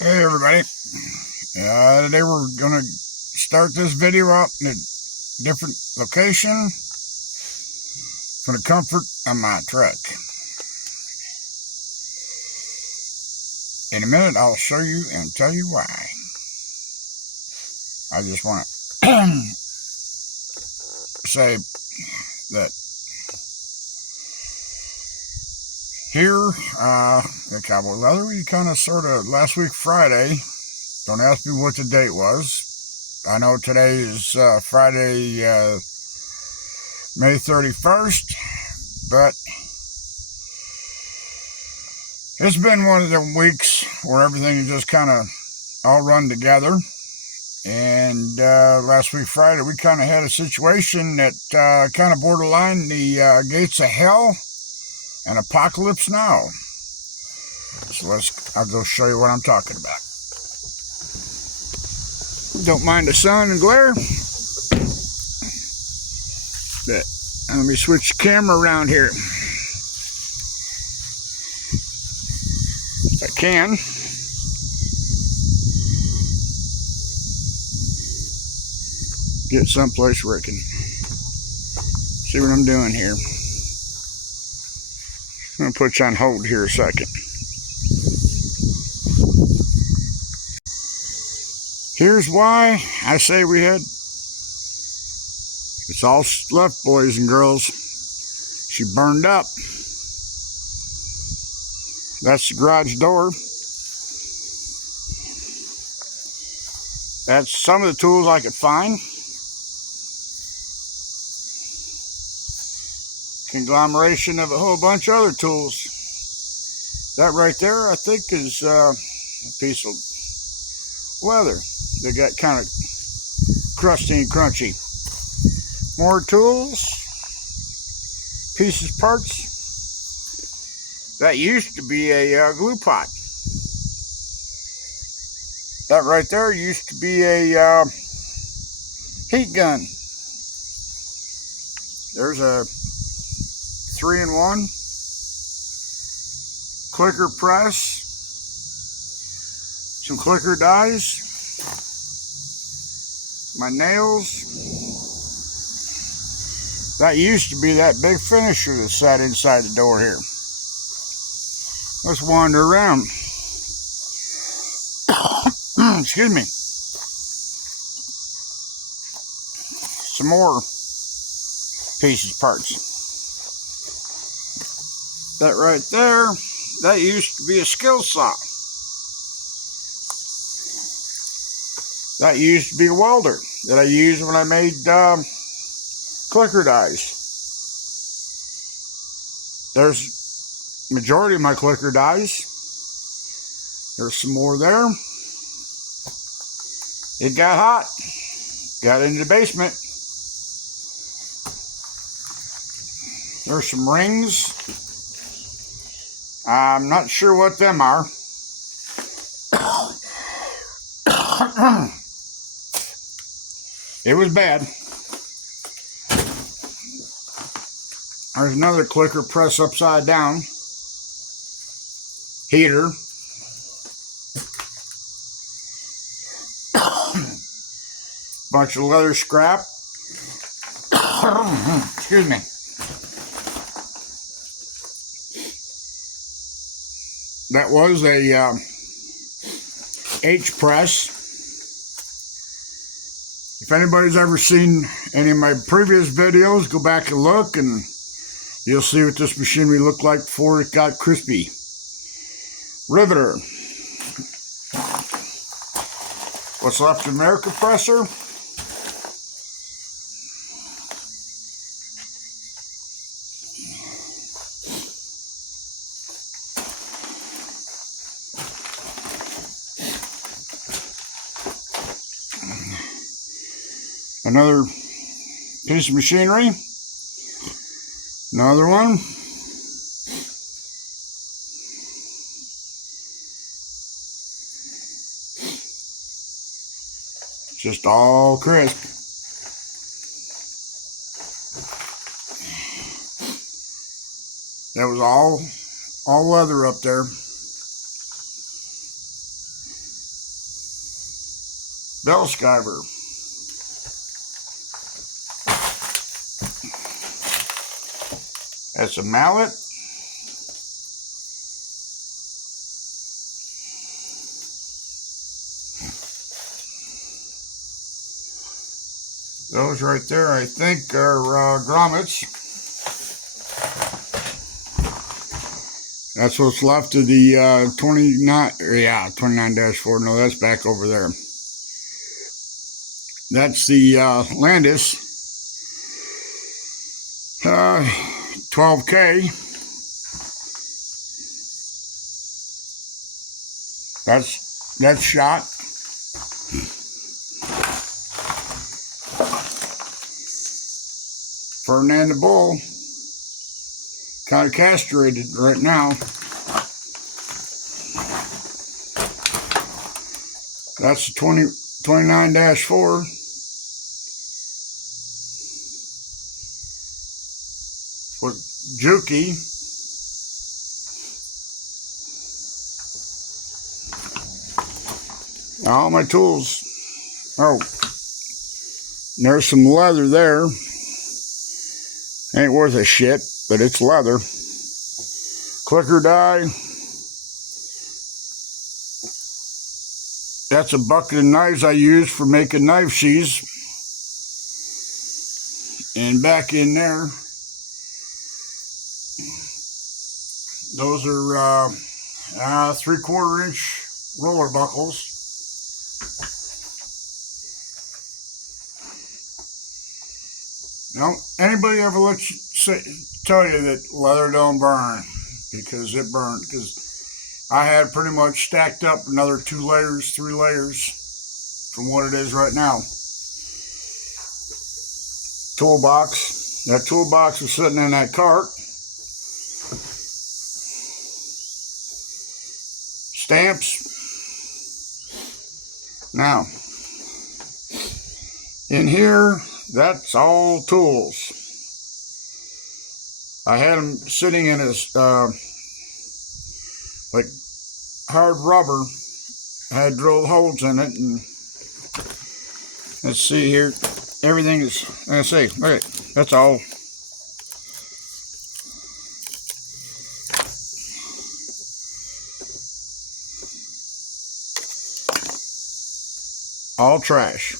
Hey everybody, today we're going to start this video out in a different location for the comfort of my truck. In a minute I'll show you and tell you why. I just want to say that here, the Cowboy Leather, we kind of last week Friday, don't ask me what the date was. I know today is Friday, May 31st, but it's been one of the weeks where everything is just kind of all run together. And last week Friday, we kind of had a situation that kind of borderline the gates of hell and apocalypse now. So I'll go show you what I'm talking about. Don't mind the sun and glare. But let me switch the camera around here. If I can. Get someplace where I can see what I'm doing here. I'm going to put you on hold here a second. Here's why I say we had. It's all left, boys and girls. She burned up. That's the garage door. That's some of the tools I could find. Conglomeration of a whole bunch of other tools. That right there, I think, is a piece of leather. They got kind of crusty and crunchy. More tools, pieces, parts. That used to be a glue pot. That right there used to be a heat gun. There's a 3-in-1 clicker press, some clicker dies, my nails. That used to be that big finisher that sat inside the door here. Let's wander around. Excuse me. Some more pieces, parts. That right there, that used to be a skill saw. That used to be a welder that I used when I made clicker dies. There's majority of my clicker dies. There's some more there. It got hot. Got into the basement. There's some rings. I'm not sure what them are. It was bad. There's another clicker press upside down. Heater. Bunch of leather scrap. Excuse me. That was a H press. If anybody's ever seen any of my previous videos, go back and look and you'll see what this machinery looked like before it got crispy. Riveter. What's left of America presser. Another piece of machinery. Another one. Just all crisp. That was all leather up there. bell skiver. That's a mallet. Those right there, I think, are grommets. That's what's left of the 29, yeah, 29-4. No, that's back over there. That's the Landis 12K. That's shot. Ferdinand the Bull, kind of castrated right now. That's the 29-4. For Juki. All my tools. Oh, there's some leather there. Ain't worth a shit, but it's leather. Clicker die. That's a bucket of knives I use for making knife sheaths. And back in there, those are 3/4 inch roller buckles. Now, anybody ever tell you that leather don't burn? Because it burned. Because I had pretty much stacked up another 2 layers, 3 layers from what it is right now. Toolbox. That toolbox was sitting in that cart. Stamps. Now, in here, that's all tools. I had them sitting in his, like hard rubber. I had drilled holes in it, and let's see here. Everything is, like I say, look at it. That's all. All trash.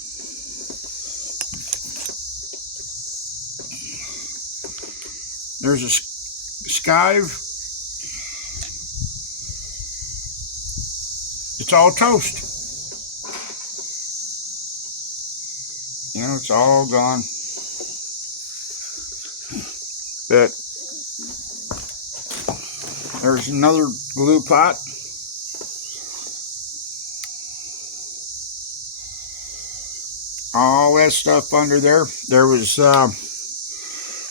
There's a skive. It's all toast. You know, it's all gone. But there's another glue pot. All that stuff under there. There was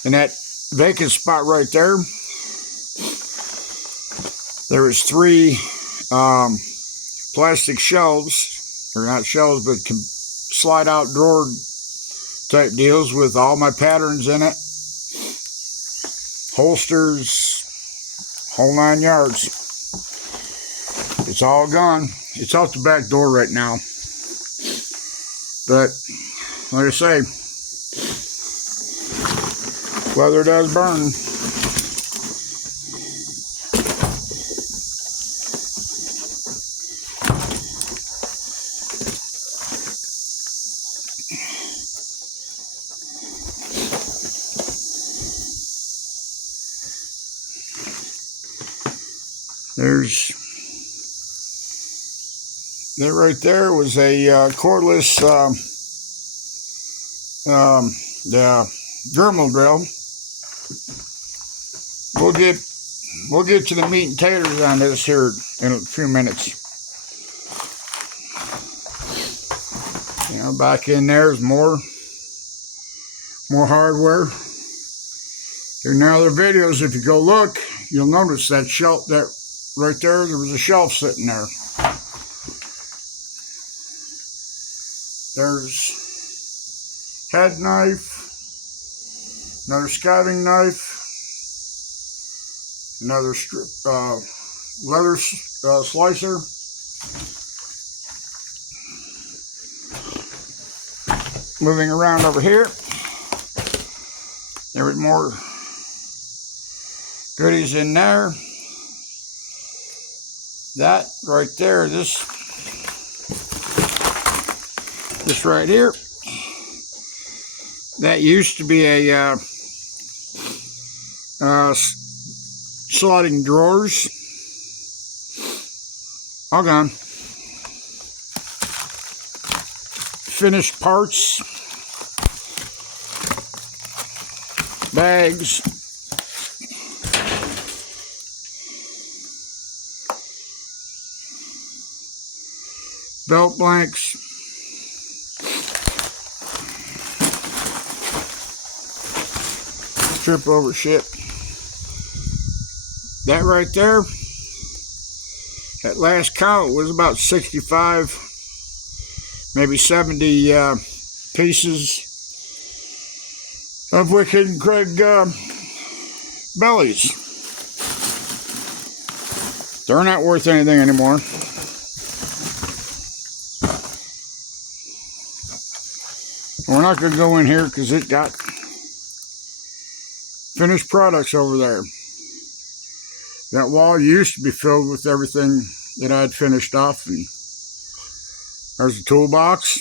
in that vacant spot right there. There was 3 plastic shelves, or not shelves, but can slide out drawer type deals with all my patterns in it. Holsters, whole 9 yards. It's all gone. It's out the back door right now. But, like I say, leather does burn. That right there was a cordless Dremel drill. We'll get to the meat and taters on this here in a few minutes. You know, back in there's more hardware. In the other videos, if you go look, you'll notice that shelf, that right there was a shelf sitting there. There's head knife, another skiving knife, another leather slicer, moving around over here. There was more goodies in there. That right there, this right here, that used to be a sliding drawers. All gone. Finished parts, bags, belt blanks, strip over shit. That right there, at last count, was about 65, maybe 70 pieces of Wicked and Craig bellies. They're not worth anything anymore. We're not going to go in here because it got finished products over there. That wall used to be filled with everything that I'd finished off, and there's a toolbox.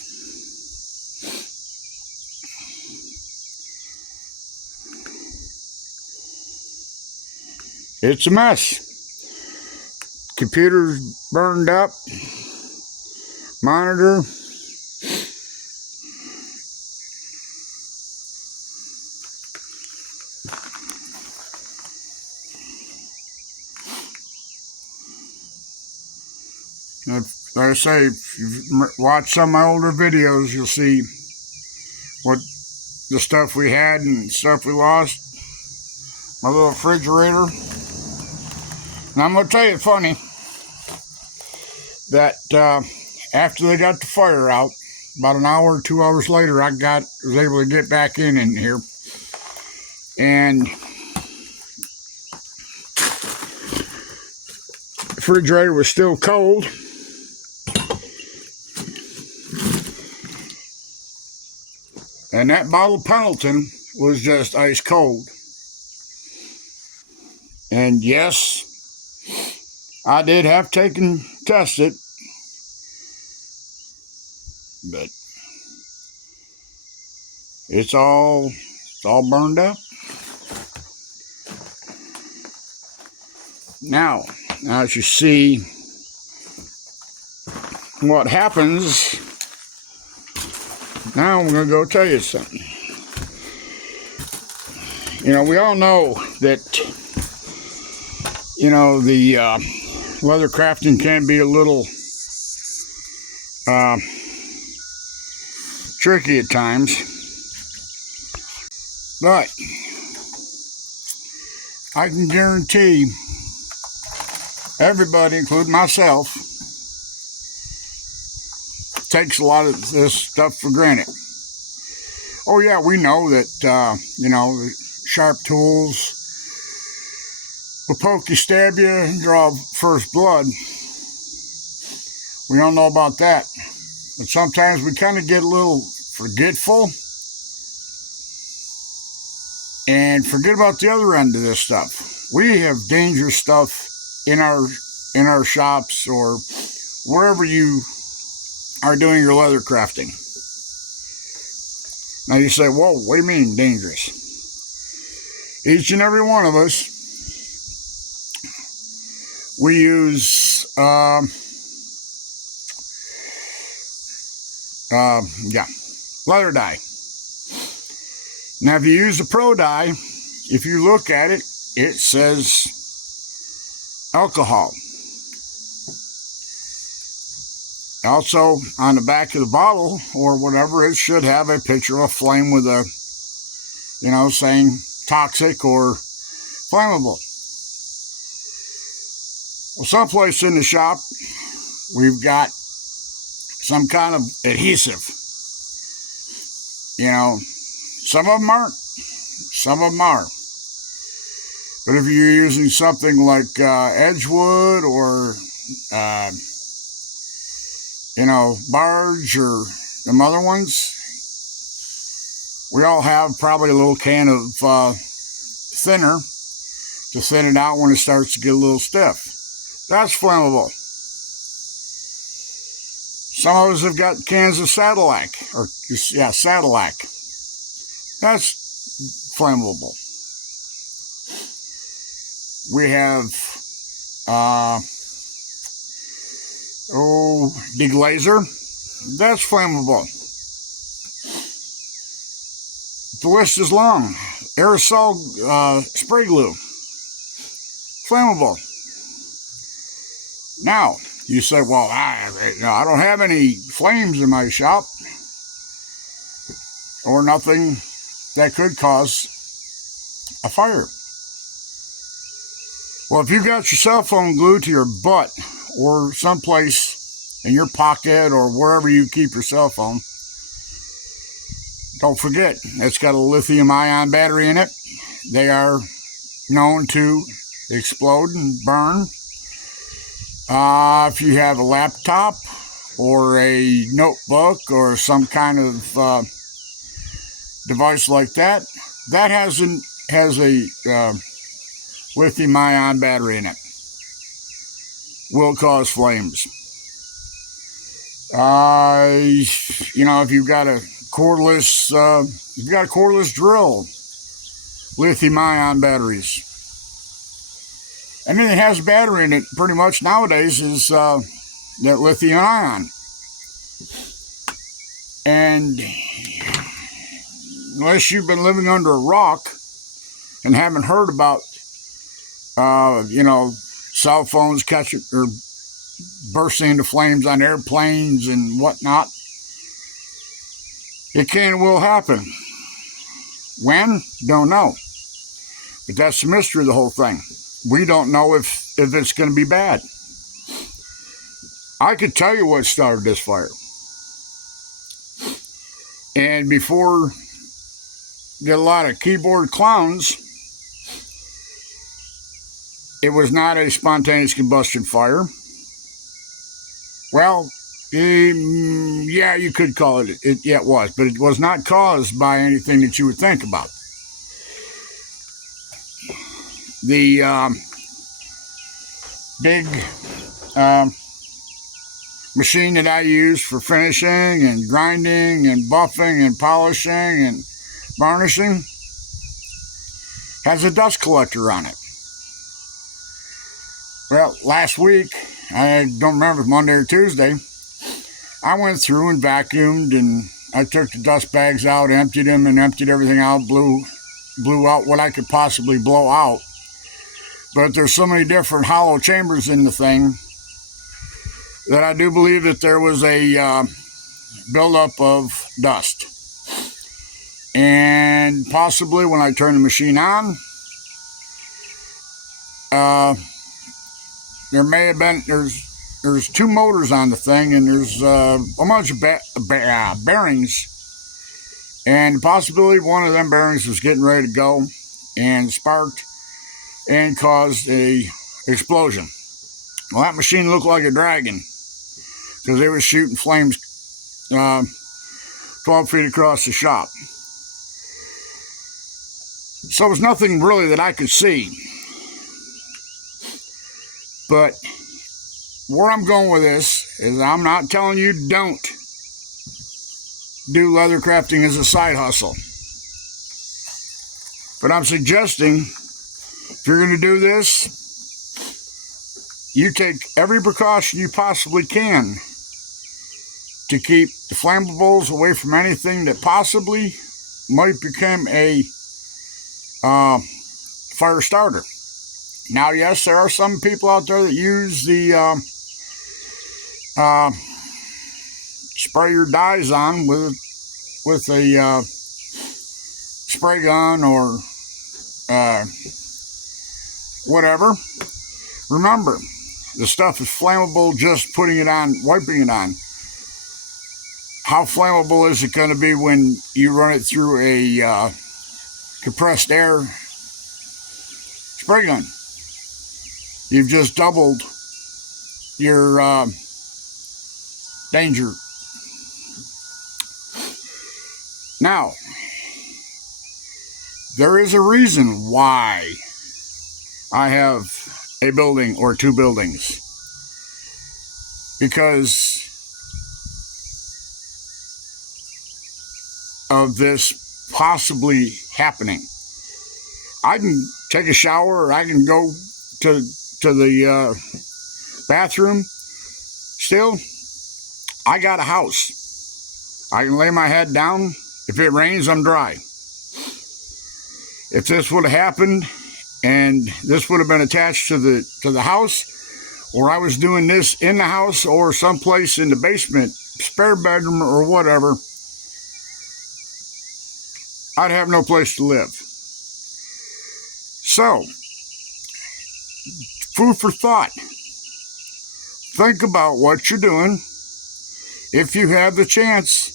It's a mess. Computer's burned up. Monitor. Like I say, if you've watched some of my older videos, you'll see what the stuff we had and stuff we lost. My little refrigerator. And I'm going to tell you funny that after they got the fire out, about an hour or 2 hours later, I was able to get back in here. And the refrigerator was still cold. And that bottle of Pendleton was just ice cold. And yes, I did have to take and test it. But it's all burned up. Now as you see what happens, now I'm going to go tell you something. You know, we all know that, you know, the leather crafting can be a little tricky at times. But I can guarantee everybody, including myself, takes a lot of this stuff for granted. Oh yeah, we know that, you know, the sharp tools will poke you, stab you, and draw first blood. We all know about that. But sometimes we kind of get a little forgetful and forget about the other end of this stuff. We have dangerous stuff in our shops or wherever you are doing your leather crafting. Now you say, whoa, what do you mean dangerous? Each and every one of us, we use leather dye. Now if you use a pro dye, if you look at it, it says alcohol. Also, on the back of the bottle or whatever, it should have a picture of a flame with a, you know, saying toxic or flammable. Well, someplace in the shop, we've got some kind of adhesive. You know, some of them aren't, some of them are. But if you're using something like Edgewood or you know, Barge or them other ones, We all have probably a little can of thinner to thin it out when it starts to get a little stiff. That's flammable. Some of us have got cans of Sadilac, Sadilac. That's flammable. We have deglazer. That's flammable. The list is long. Aerosol spray glue. Flammable. Now, you say, well, I don't have any flames in my shop or nothing that could cause a fire. Well, if you got your cell phone glued to your butt or someplace in your pocket or wherever you keep your cell phone, don't forget, it's got a lithium-ion battery in it. They are known to explode and burn. If you have a laptop or a notebook or some kind of device like that, that has a lithium-ion battery in it. Will cause flames. If you've got a cordless, drill, lithium-ion batteries. Anything that has a battery in it pretty much nowadays is that lithium-ion. And unless you've been living under a rock and haven't heard about, cell phones catching or bursting into flames on airplanes and whatnot, it can and will happen. When? Don't know. But that's the mystery of the whole thing. We don't know if it's going to be bad. I could tell you what started this fire. And before you get a lot of keyboard clowns, it was not a spontaneous combustion fire. Well, you could call it. It was, but it was not caused by anything that you would think about. The big machine that I use for finishing and grinding and buffing and polishing and varnishing has a dust collector on it. Well, last week, I don't remember if Monday or Tuesday, I went through and vacuumed and I took the dust bags out, emptied them and emptied everything out, blew out what I could possibly blow out. But there's so many different hollow chambers in the thing that I do believe that there was a buildup of dust. And possibly when I turned the machine on, there may have been, there's two motors on the thing, and there's a bunch of bearings, and possibly one of them bearings was getting ready to go and sparked and caused a explosion. Well, that machine looked like a dragon because it was shooting flames 12 feet across the shop. So it was nothing really that I could see. But where I'm going with this is I'm not telling you don't do leather crafting as a side hustle. But I'm suggesting if you're going to do this, you take every precaution you possibly can to keep the flammables away from anything that possibly might become a fire starter. Now, yes, there are some people out there that use the spray your dyes on with a spray gun or whatever. Remember, the stuff is flammable just putting it on, wiping it on. How flammable is it going to be when you run it through a compressed air spray gun? You've just doubled your danger. Now, there is a reason why I have a building or two buildings. Because of this possibly happening. I can take a shower, or I can go to the bathroom. Still, I got a house. I can lay my head down. If it rains, I'm dry. If this would have happened and this would have been attached to the house, or I was doing this in the house or someplace in the basement, spare bedroom or whatever, I'd have no place to live. So, food for thought. Think about what you're doing. If you have the chance,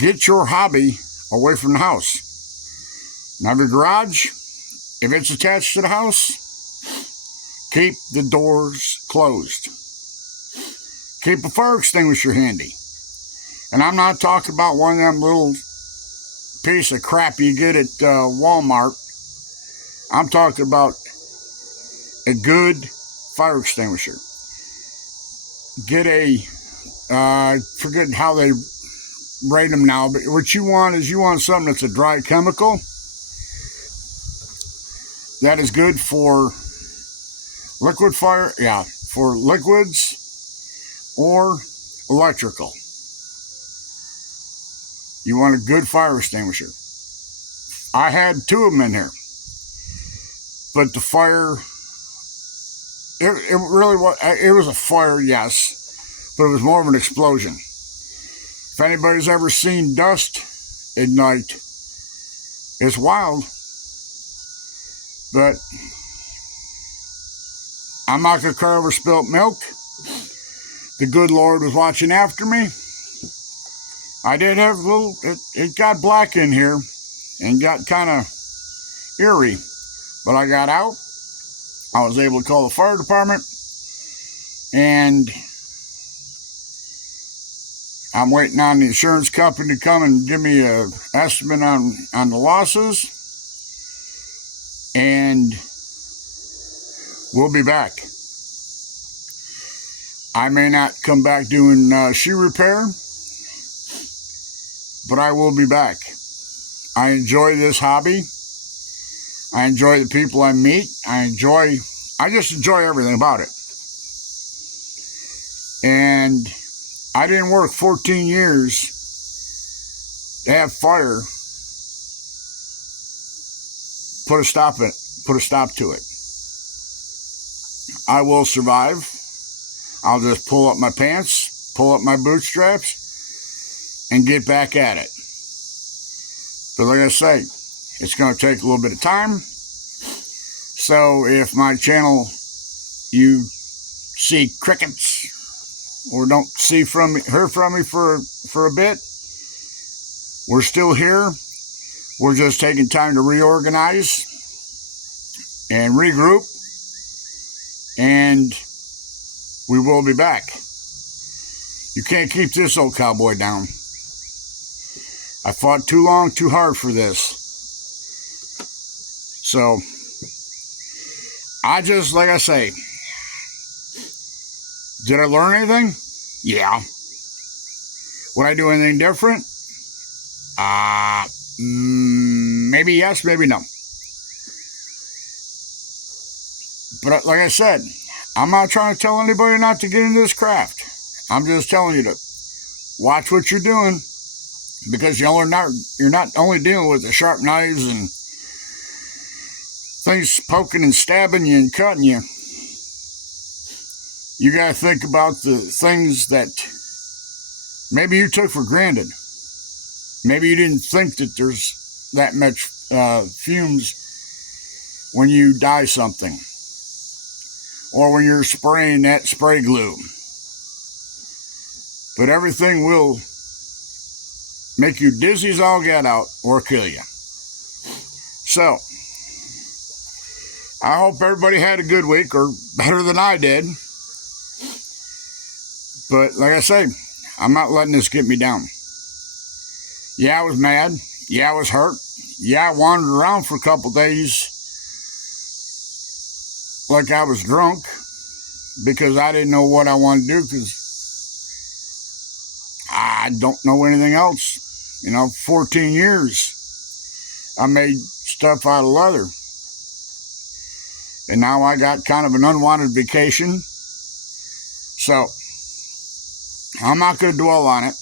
get your hobby away from the house. Now, the garage, if it's attached to the house, keep the doors closed. Keep a fire extinguisher handy. And I'm not talking about one of them little piece of crap you get at Walmart. I'm talking about a good fire extinguisher. Get a, forget how they rate them now, but what you want is you want something that's a dry chemical. That is good for liquid fire, yeah, for liquids or electrical. You want a good fire extinguisher. I had two of them in here. But the fire, it really was, it was a fire, yes, but it was more of an explosion. If anybody's ever seen dust at night, it's wild. But I'm not going to cry over spilt milk. The good Lord was watching after me. I did have a little, it got black in here and got kind of eerie. But I got out. I was able to call the fire department. And I'm waiting on the insurance company to come and give me an estimate on the losses. And we'll be back. I may not come back doing shoe repair, but I will be back. I enjoy this hobby. I enjoy the people I meet. I just enjoy everything about it. And I didn't work 14 years to have fire put a stop to it. I will survive. I'll just pull up my pants, pull up my bootstraps, and get back at it. But like I say, it's going to take a little bit of time. So if my channel, you see crickets or don't hear from me for a bit, we're still here. We're just taking time to reorganize and regroup, and we will be back. You can't keep this old cowboy down. I fought too long, too hard for this. So, like I say, did I learn anything? Yeah. Would I do anything different? Maybe yes, maybe no. But like I said, I'm not trying to tell anybody not to get into this craft. I'm just telling you to watch what you're doing, because you're not only dealing with the sharp knives and things poking and stabbing you and cutting you. You got to think about the things that maybe you took for granted. Maybe you didn't think that there's that much fumes when you dye something, or when you're spraying that spray glue. But everything will make you dizzy as all get out or kill you. So, I hope everybody had a good week, or better than I did. But like I say, I'm not letting this get me down. Yeah, I was mad. Yeah, I was hurt. yeah, I wandered around for a couple days like I was drunk because I didn't know what I wanted to do because I don't know anything else. 14 years I made stuff out of leather. And now I got kind of an unwanted vacation. So I'm not going to dwell on it.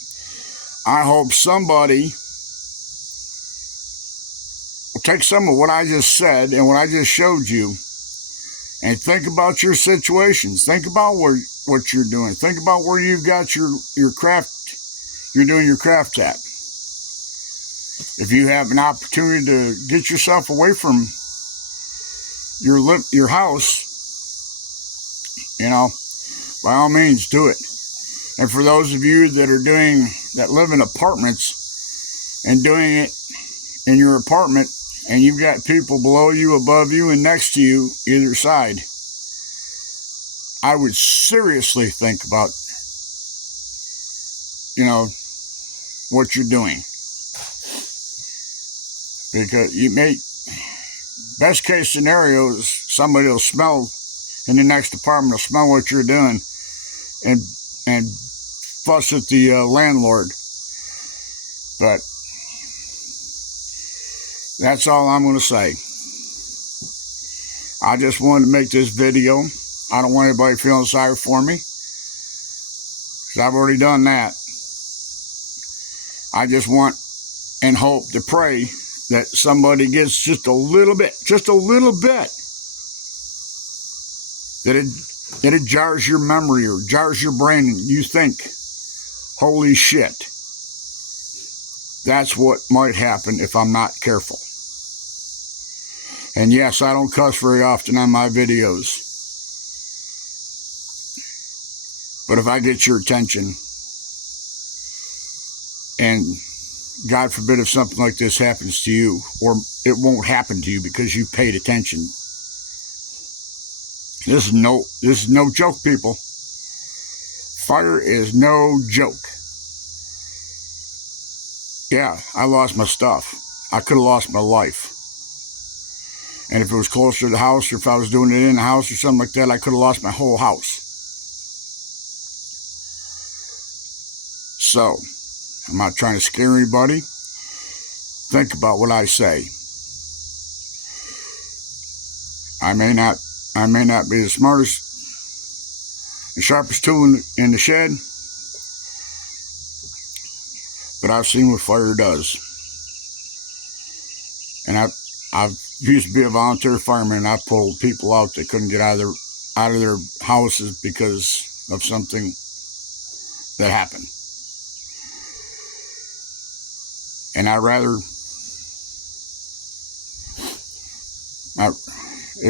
I hope somebody will take some of what I just said and what I just showed you and think about your situations. Think about what you're doing. Think about where you've got your craft, you're doing your craft at. If you have an opportunity to get yourself away from your house, by all means do it. And for those of you that live in apartments and doing it in your apartment, and you've got people below you, above you, and next to you, either side, I would seriously think about, what you're doing. Because best case scenario is somebody will smell in the next apartment, will smell what you're doing and fuss at the landlord. But that's all I'm going to say. I just wanted to make this video. I don't want anybody feeling sorry for me, because I've already done that. I just want and hope to pray that somebody gets just a little bit, that it jars your memory or jars your brain, and you think, holy shit, that's what might happen if I'm not careful. And yes, I don't cuss very often on my videos. But if I get your attention, and God forbid if something like this happens to you, or it won't happen to you because you paid attention. This is no joke, people. Fire is no joke. Yeah, I lost my stuff. I could have lost my life. And if it was closer to the house, or if I was doing it in the house or something like that, I could have lost my whole house. So, I'm not trying to scare anybody. Think about what I say. I may not be the smartest, the sharpest tool in the shed, but I've seen what fire does. And I've used to be a volunteer fireman, and I pulled people out that couldn't get out of their houses because of something that happened. And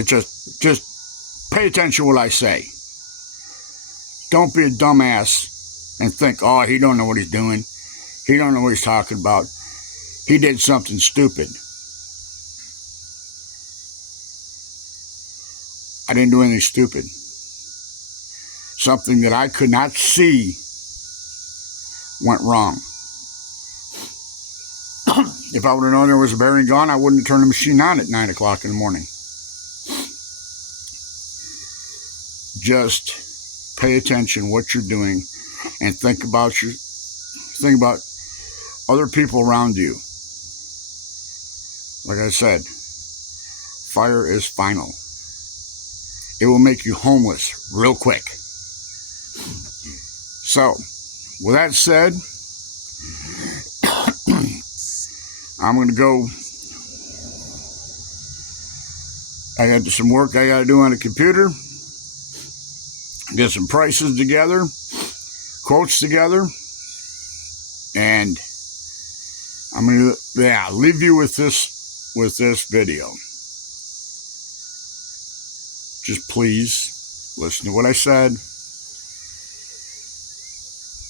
just pay attention to what I say. Don't be a dumbass and think, oh, he don't know what he's doing. He don't know what he's talking about. He did something stupid. I didn't do anything stupid. Something that I could not see went wrong. If I would have known there was a bearing gone, I wouldn't have turned the machine on at 9 o'clock in the morning. Just pay attention what you're doing and think about other people around you. Like I said, fire is final. It will make you homeless real quick. So, with that said, I'm going to go. I got some work I got to do on the computer. Get some prices together, quotes together, and I'm going to leave you with this video. Just please listen to what I said,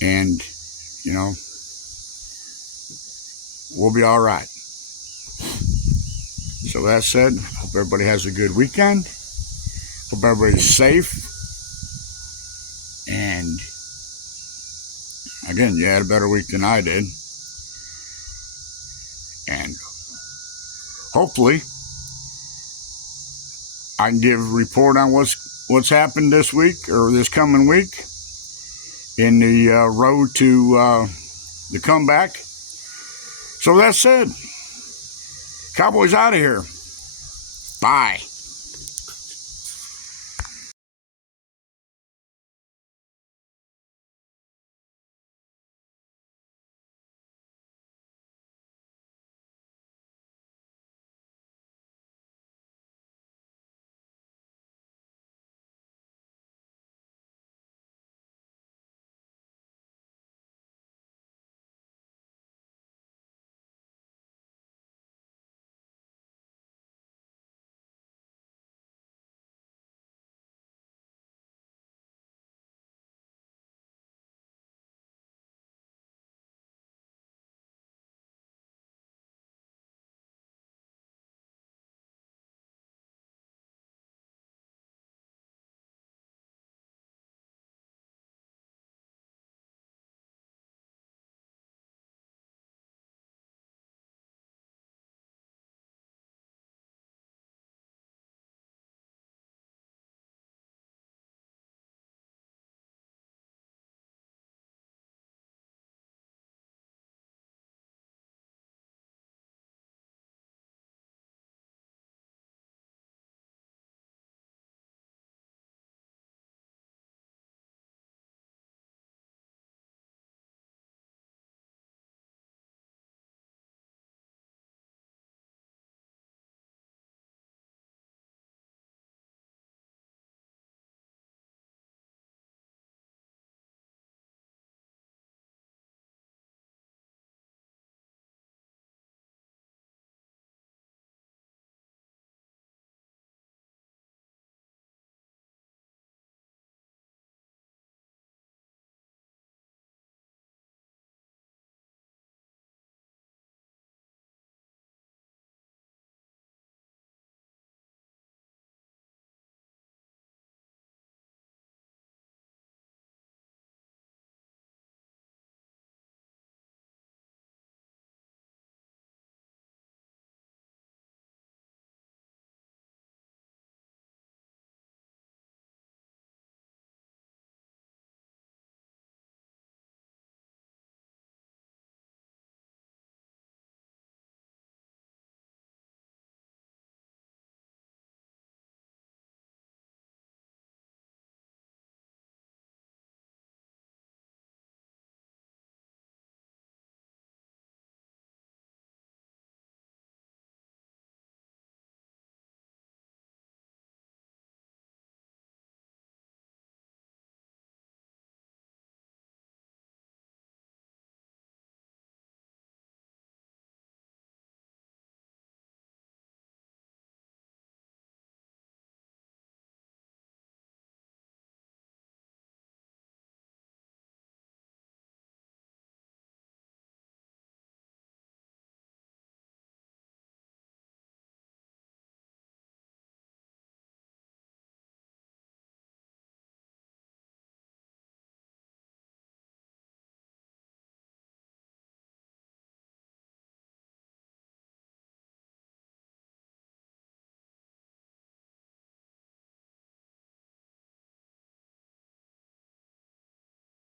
and we'll be all right. So that said, hope everybody has a good weekend. Hope everybody's safe. And again, you had a better week than I did. And hopefully I can give a report on what's happened this week or this coming week in the road to the comeback. So that said, Cowboys out of here. Bye.